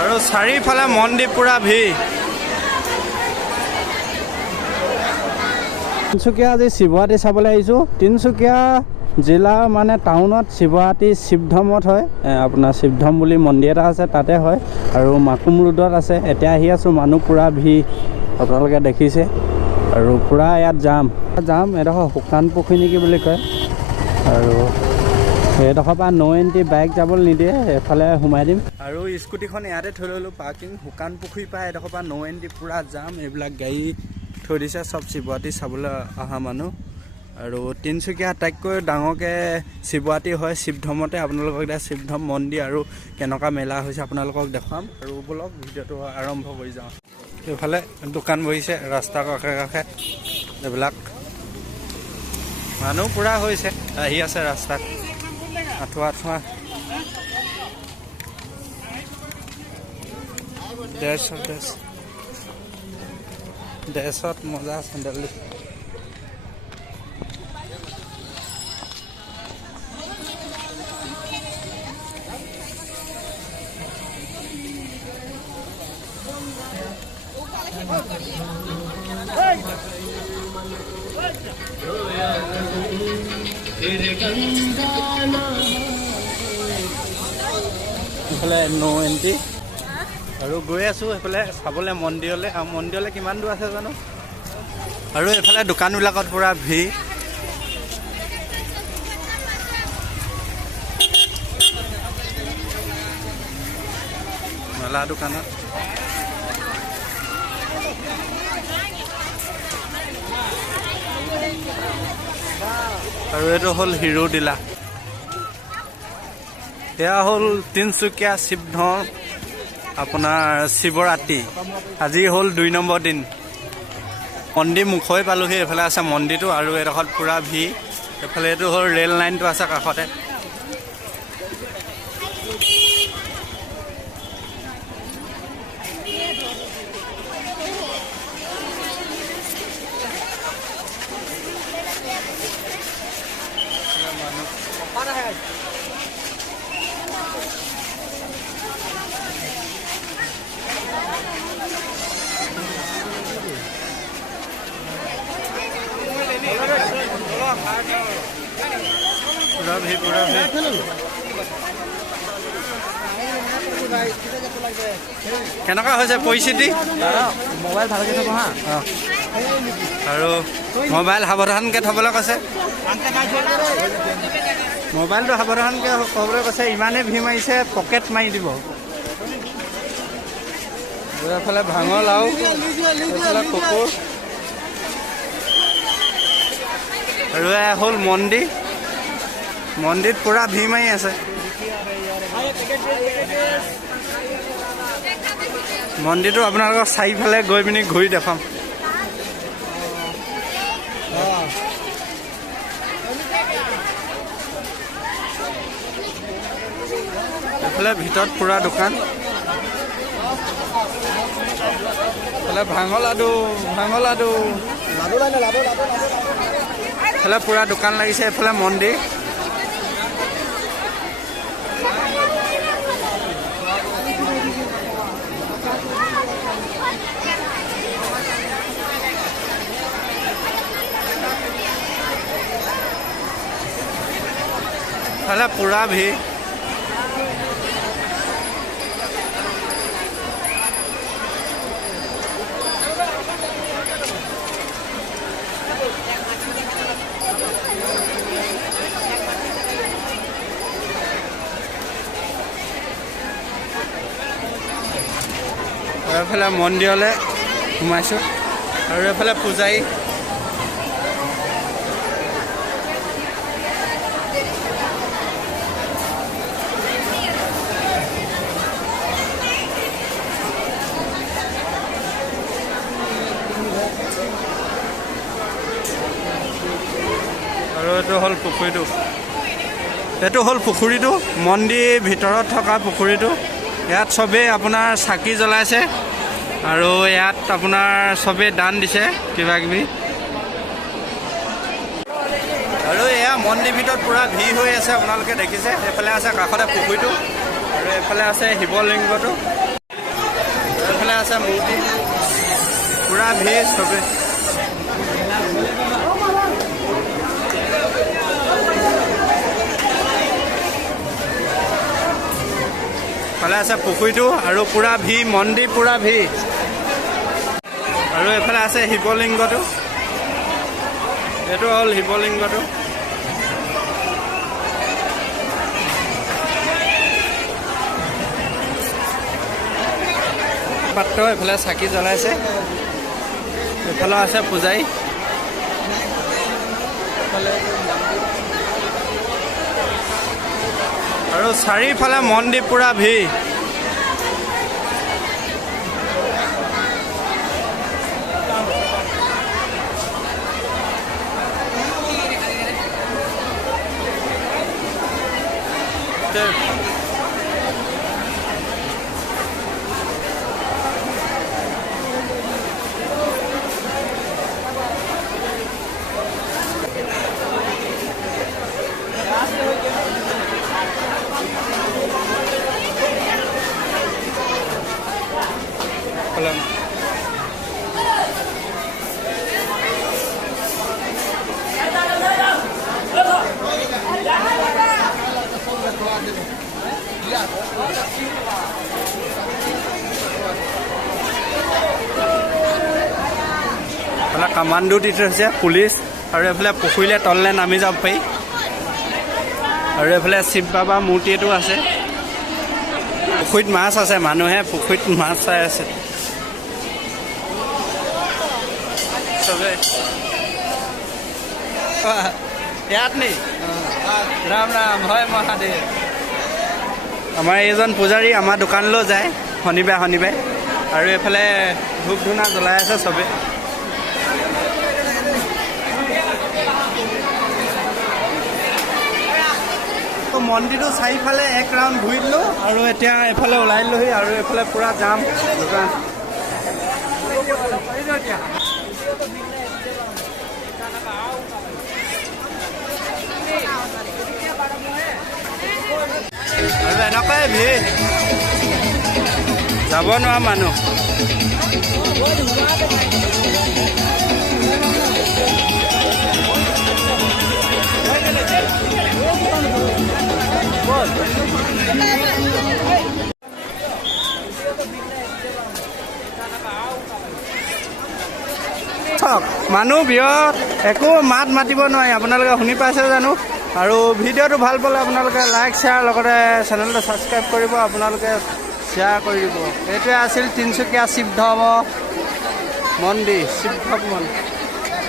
আৰু চাৰিওফালে মন্দিৰ পুৰা ভিৰ। তিনিচুকীয়া আজি শিৱৰাত্ৰি চাবলৈ আহিছোঁ। তিনিচুকীয়া জিলা মানে টাউনত শিৱৰাত্ৰি শিৱধামত হয়। আপোনাৰ শিৱধাম বুলি মন্দিৰ এটা আছে, তাতে হয়। আৰু মাকুম ৰোডত আছে। এতিয়া আহি আছোঁ, মানুহ পুৰা ভিৰ আপোনালোকে দেখিছে। আৰু পুৰা ইয়াত যাম এডোখৰ শুকান পুখুৰী নেকি বুলি কয়। আৰু এইডোখৰ পৰা ন এণ্ট্ৰি বাইক যাবলৈ নিদিয়ে, এফালে সোমাই দিম। আৰু স্কুটিখন ইয়াতে থৈ ল'লোঁ পাৰ্কিং। শুকান পুখুৰীৰ পৰা এডোখৰ পৰা ন এণ্ট্ৰি পুৰা যাম। এইবিলাক গাড়ী থৈ দিছে, চব শিৱৰাত্ৰি চাবলৈ অহা মানুহ। আৰু তিনিচুকীয়া আটাইতকৈ ডাঙৰকৈ শিৱৰাত্ৰি হয় শিৱধামতে। আপোনালোকক এতিয়া শিৱধাম মন্দিৰ আৰু কেনেকুৱা মেলা হৈছে আপোনালোকক দেখুৱাম। আৰু বলক ভিডিঅ'টো আৰম্ভ কৰি যাওঁ। এইফালে দোকান বহিছে ৰাস্তাৰ কাষে এইবিলাক মানুহ পুৰা হৈছে, আহি আছে ৰাস্তাত আঁঠুৱা ড্ৰেছত মজা চেণ্ডেল দি। এইফালে ন এণ্ট্ৰি আৰু গৈ আছোঁ সেইফালে চাবলৈ মন্দিৰলৈ। আৰু মন্দিৰলৈ কিমান দূৰ আছে জানো। আৰু এইফালে দোকানবিলাকত পুৰা ভিৰ। মেলা দোকানত আৰু এইটো হ'ল হিৰো ডিলা। এয়া হ'ল তিনিচুকীয়া শিৱধাম আপোনাৰ শিৱৰাত্ৰি। আজি হ'ল 2 নম্বৰ দিন। মন্দিৰ মুখই পালোহি। এইফালে আছে মন্দিৰটো আৰু এইডোখৰত পুৰা ভিৰ। এইফালে এইটো হ'ল ৰেল লাইনটো আছে কাষতে। পুৰা ভিৰ। কেনেকুৱা হৈছে পৰিস্থিতি? মোবাইল ভালকৈ থ'ব হা। আৰু মোবাইল সাৱধানকৈ থ'বলৈ কৈছে। মোবাইলটো সাৱধানকৈ ক'বলৈ কৈছে। ইমানেই ভিৰ মাৰিছে পকেট মাৰি দিব। এইফালে ভাঙল আৰু এইফালে কুকুৰ। আৰু এয়া হ'ল মন্দিৰত পুৰা ভিৰ মাৰি আছে। মন্দিৰটো আপোনালোকক চাৰিফালে গৈ পিনি ঘূৰি দেখাম। এইফালে ভিতৰত পুৰা দোকান। এইফালে ভাঙল লাডু এইফালে পুৰা দোকান লাগিছে। এইফালে মন্দিৰ। এইফালে পুৰা ভিৰ। এইফালে মন্দিৰলৈ সোমাইছোঁ আৰু এইফালে পূজাৰী। আৰু এইটো হ'ল পুখুৰীটো। এইটো হ'ল পুখুৰীটো, মন্দিৰ ভিতৰত থকা পুখুৰীটো। ইয়াত চবেই আপোনাৰ চাকি জ্বলাইছে আৰু ইয়াত আপোনাৰ চবেই দান দিছে কিবা কিবি। আৰু এয়া মন্দিৰ ভিতৰত পুৰা ভিৰ হৈ আছে, আপোনালোকে দেখিছে। এইফালে আছে কাষতে পুখুৰীটো আৰু এইফালে আছে শিৱলিংগটো। আছে মূৰ্তি পুৰা ভিৰ চবে ফালে আছে পুখুৰীটো আৰু পুৰা ভিৰ মন্দিৰ পুৰা ভিৰ আৰু এইফালে আছে শিৱলিংগটো এইটো হ'ল শিৱলিংগটো পাত্ৰ এইফালে চাকি জ্বলাইছে এইফালে আছে পূজাৰী আৰু চাৰিওফালে মন্দিৰ পুৰা ভিৰ কামাণ্ডো দি থৈছে পুলিচ আৰু এইফালে পুখুৰীলৈ তললৈ নামি যাব পাৰি আৰু এইফালে শিৱ বাবা মূৰ্তি এটো আছে পুখুৰীত মাছ আছে মানুহে পুখুৰীত মাছ চাই আছে চবে ইয়াত নি ৰাম ৰাম হয় মহাদেৱ আমাৰ এইজন পূজাৰী আমাৰ দোকানলৈ যায় শনিবাৰে আৰু এইফালে ধূপ ধূনা জ্বলাই আছে চবে মন্দিৰটো চাৰিফালে এক ৰাউণ্ড ঘূৰি দিলোঁ আৰু এতিয়া এইফালে ওলাই দিলোহি আৰু এইফালে পুৰা যাম দোকান আৰু এনেকুৱাই ভিৰ যাব নোৱাৰা মানুহ মানুহ ভিৰত একো মাত মাতিব নোৱাৰি আপোনালোকে শুনি পাইছে জানো আৰু ভিডিঅ'টো ভাল পালে আপোনালোকে লাইক শ্বেয়াৰ লগতে চেনেলটো ছাবস্ক্ৰাইব কৰিব আপোনালোকে শ্বেয়াৰ কৰি দিব এইটোৱে আছিল তিনিচুকীয়া শিৱধৰ্ম মন্দিৰ শিৱধৰ্ম মন্দিৰ